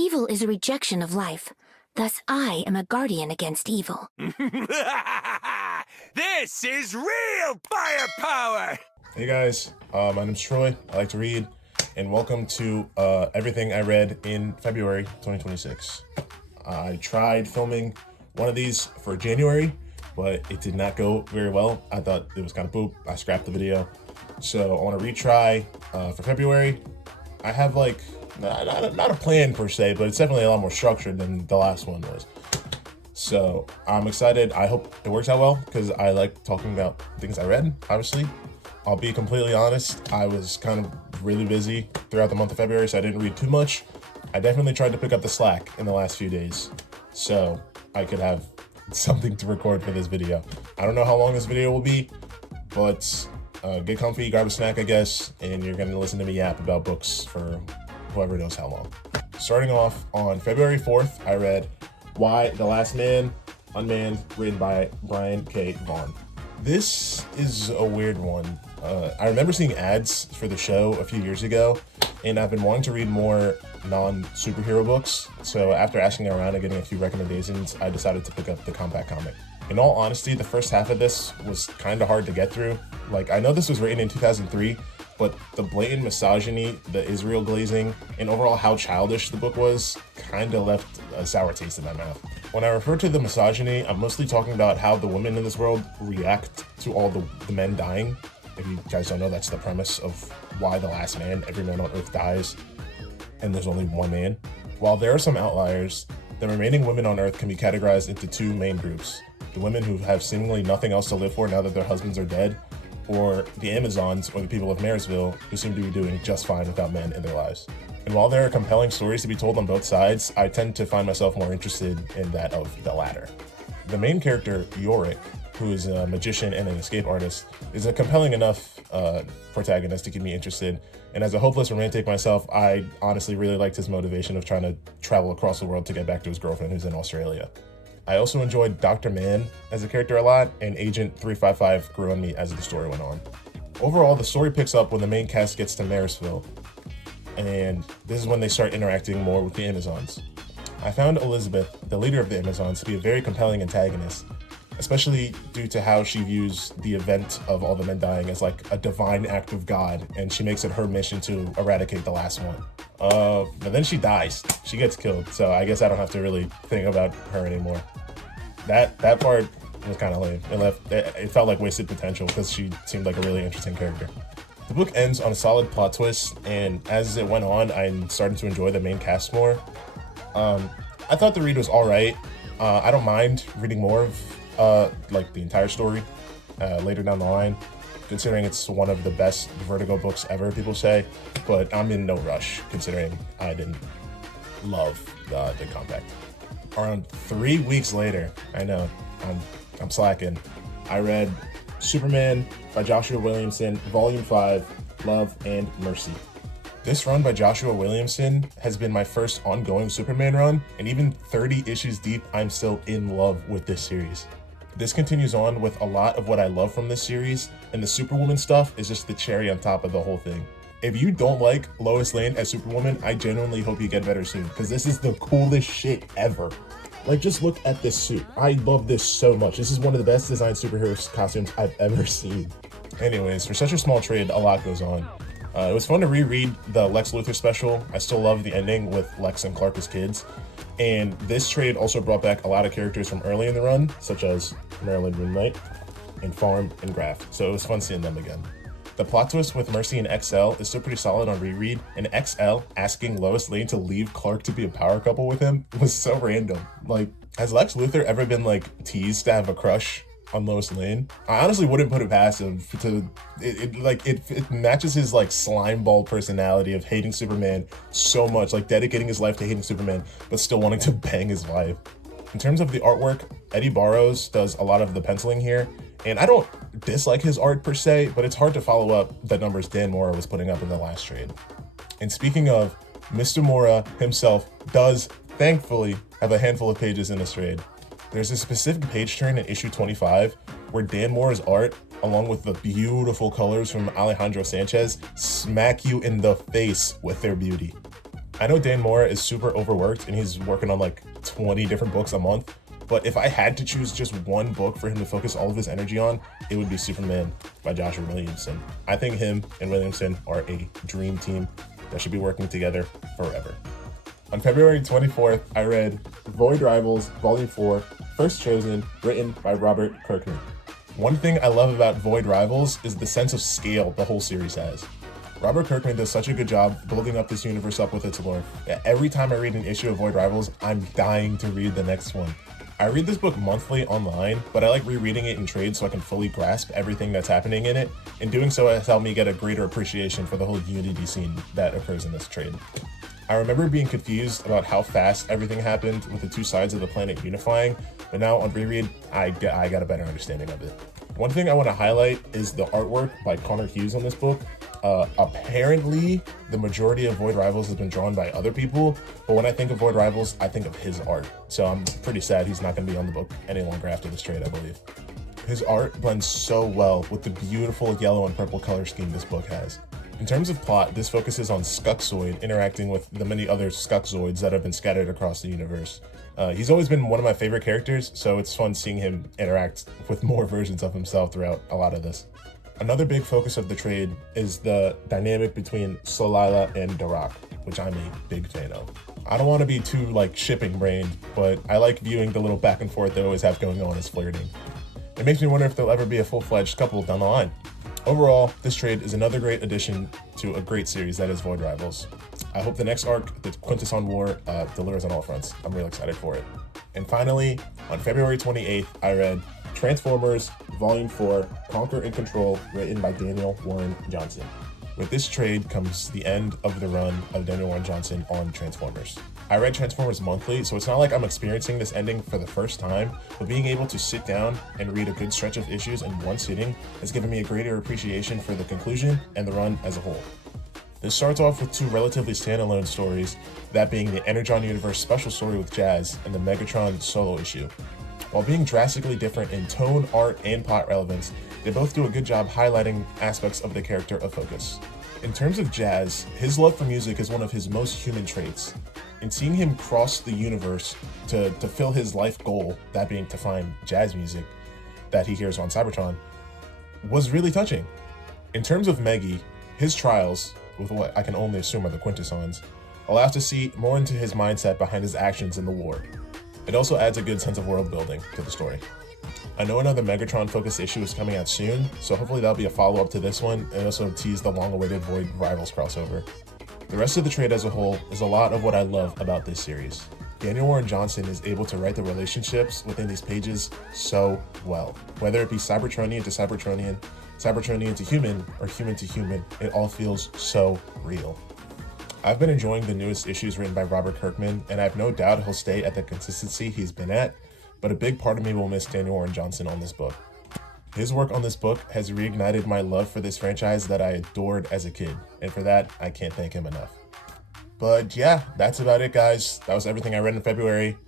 Evil is a rejection of life. Thus, I am a guardian against evil. This is real firepower! Hey guys, my name's Troy. I like to read, and welcome to everything I read in February 2026. I tried filming one of these for January, but it did not go very well. I thought it was kind of poop. I scrapped the video. So I want to retry for February. I have like, not a plan per se, but it's definitely a lot more structured than the last one was. So I'm excited. I hope it works out well because I like talking about things I read, obviously. I'll be completely honest, I was kind of really busy throughout the month of February, so I didn't read too much. I definitely tried to pick up the slack in the last few days so I could have something to record for this video. I don't know how long this video will be, but get comfy, grab a snack, I guess, and you're gonna listen to me yap about books for whoever knows how long. Starting off on February 4th, I read Y: The Last Man, Unmanned, written by Brian K. Vaughan. This is a weird one. I remember seeing ads for the show a few years ago, and I've been wanting to read more non-superhero books. So after asking around and getting a few recommendations, I decided to pick up the compact comic. In all honesty, the first half of this was kind of hard to get through. Like, I know this was written in 2003, but the blatant misogyny, the Israel glazing, and overall how childish the book was kind of left a sour taste in my mouth. When I refer to the misogyny, I'm mostly talking about how the women in this world react to all the men dying. If you guys don't know, that's the premise of Y: The Last Man. Every man on Earth dies, and there's only one man. While there are some outliers, the remaining women on Earth can be categorized into two main groups. The women who have seemingly nothing else to live for now that their husbands are dead, or the Amazons or the people of Marysville who seem to be doing just fine without men in their lives. And while there are compelling stories to be told on both sides, I tend to find myself more interested in that of the latter. The main character, Yorick, who is a magician and an escape artist, is a compelling enough protagonist to keep me interested. And as a hopeless romantic myself, I honestly really liked his motivation of trying to travel across the world to get back to his girlfriend who's in Australia. I also enjoyed Dr. Mann as a character a lot, and Agent 355 grew on me as the story went on. Overall, the story picks up when the main cast gets to Marysville, and this is when they start interacting more with the Amazons. I found Elizabeth, the leader of the Amazons, to be a very compelling antagonist, especially due to how she views the event of all the men dying as like a divine act of God, and she makes it her mission to eradicate the last one. But then she dies. She gets killed, so I guess I don't have to really think about her anymore. That part was kind of lame. It felt like wasted potential because she seemed like a really interesting character. The book ends on a solid plot twist, and as it went on, I'm starting to enjoy the main cast more. I thought the read was all right. I don't mind reading more of like the entire story later down the line, considering it's one of the best Vertigo books ever, people say, but I'm in no rush considering I didn't love the compact. Around 3 weeks later, I know, I'm slacking, I read Superman by Joshua Williamson, Volume 5, Love and Mercy. This run by Joshua Williamson has been my first ongoing Superman run, and even 30 issues deep, I'm still in love with this series. This continues on with a lot of what I love from this series, and the Superwoman stuff is just the cherry on top of the whole thing. If you don't like Lois Lane as Superwoman, I genuinely hope you get better soon, because this is the coolest shit ever. Like, just look at this suit. I love this so much. This is one of the best designed superhero costumes I've ever seen. Anyways, for such a small trade, a lot goes on. It was fun to reread the Lex Luthor special. I still love the ending with Lex and Clark as kids. And this trade also brought back a lot of characters from early in the run, such as Marilyn Moonlight and Farm and Graph. So it was fun seeing them again. The plot twist with Mercy and XL is still pretty solid on reread, and XL asking Lois Lane to leave Clark to be a power couple with him was so random. Like, has Lex Luthor ever been like teased to have a crush on Lois Lane? I honestly wouldn't put it past him it matches his like slime ball personality of hating Superman so much, like dedicating his life to hating Superman, but still wanting to bang his wife. In terms of the artwork, Eddie Barrows does a lot of the penciling here, and I don't dislike his art per se, but it's hard to follow up the numbers Dan Mora was putting up in the last trade. And speaking of, Mr. Mora himself does, thankfully, have a handful of pages in this trade. There's a specific page turn in issue 25 where Dan Mora's art, along with the beautiful colors from Alejandro Sanchez, smack you in the face with their beauty. I know Dan Mora is super overworked and he's working on like 20 different books a month, but if I had to choose just one book for him to focus all of his energy on, it would be Superman by Joshua Williamson. I think him and Williamson are a dream team that should be working together forever. On February 24th, I read Void Rivals Volume 4, First Chosen, written by Robert Kirkman. One thing I love about Void Rivals is the sense of scale the whole series has. Robert Kirkman does such a good job building up this universe up with its lore that every time I read an issue of Void Rivals, I'm dying to read the next one. I read this book monthly online, but I like rereading it in trade so I can fully grasp everything that's happening in it, and doing so has helped me get a greater appreciation for the whole Unity scene that occurs in this trade. I remember being confused about how fast everything happened with the two sides of the planet unifying, but now on reread, I got a better understanding of it. One thing I want to highlight is the artwork by Connor Hughes on this book. Apparently, the majority of Void Rivals has been drawn by other people, but when I think of Void Rivals, I think of his art. So I'm pretty sad he's not going to be on the book any longer after this trade, I believe. His art blends so well with the beautiful yellow and purple color scheme this book has. In terms of plot, this focuses on Skuxoid interacting with the many other Skuxoids that have been scattered across the universe. He's always been one of my favorite characters, so it's fun seeing him interact with more versions of himself throughout a lot of this. Another big focus of the trade is the dynamic between Solila and Darak, which I'm a big fan of. I don't want to be too shipping brained, but I like viewing the little back and forth they always have going on as flirting. It makes me wonder if there'll ever be a full-fledged couple down the line. Overall, this trade is another great addition to a great series that is Void Rivals. I hope the next arc, the Quintesson War, delivers on all fronts. I'm real excited for it. And finally, on February 28th, I read Transformers Volume 4, Conquer and Control, written by Daniel Warren Johnson. With this trade comes the end of the run of Daniel Warren Johnson on Transformers. I read Transformers monthly, so it's not like I'm experiencing this ending for the first time, but being able to sit down and read a good stretch of issues in one sitting has given me a greater appreciation for the conclusion and the run as a whole. This starts off with two relatively standalone stories, that being the Energon Universe special story with Jazz and the Megatron solo issue. While being drastically different in tone, art, and plot relevance, they both do a good job highlighting aspects of the character of Focus. In terms of Jazz, his love for music is one of his most human traits, and seeing him cross the universe to fill his life goal, that being to find jazz music that he hears on Cybertron, was really touching. In terms of Meggy, his trials, with what I can only assume are the Quintessons, allow us to see more into his mindset behind his actions in the war. It also adds a good sense of world building to the story. I know another Megatron-focused issue is coming out soon, so hopefully that'll be a follow-up to this one, and also tease the long-awaited Void Rivals crossover. The rest of the trade as a whole is a lot of what I love about this series. Daniel Warren Johnson is able to write the relationships within these pages so well. Whether it be Cybertronian to Cybertronian, Cybertronian to human, or human to human, it all feels so real. I've been enjoying the newest issues written by Robert Kirkman, and I have no doubt he'll stay at the consistency he's been at, but a big part of me will miss Daniel Warren Johnson on this book. His work on this book has reignited my love for this franchise that I adored as a kid, and for that, I can't thank him enough. But yeah, that's about it, guys. That was everything I read in February.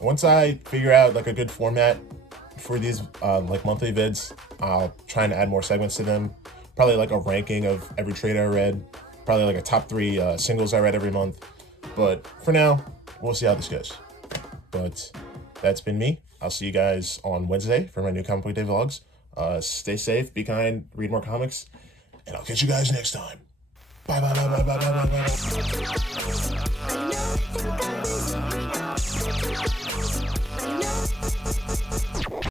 Once I figure out a good format for these monthly vids, I'll try and add more segments to them. Probably a ranking of every trade I read. Probably a top 3 singles I read every month. But for now, we'll see how this goes. But that's been me. I'll see you guys on Wednesday for my new Comic Book Day vlogs. Stay safe, be kind, read more comics, and I'll catch you guys next time. Bye, bye, bye, bye, bye, bye, bye, bye.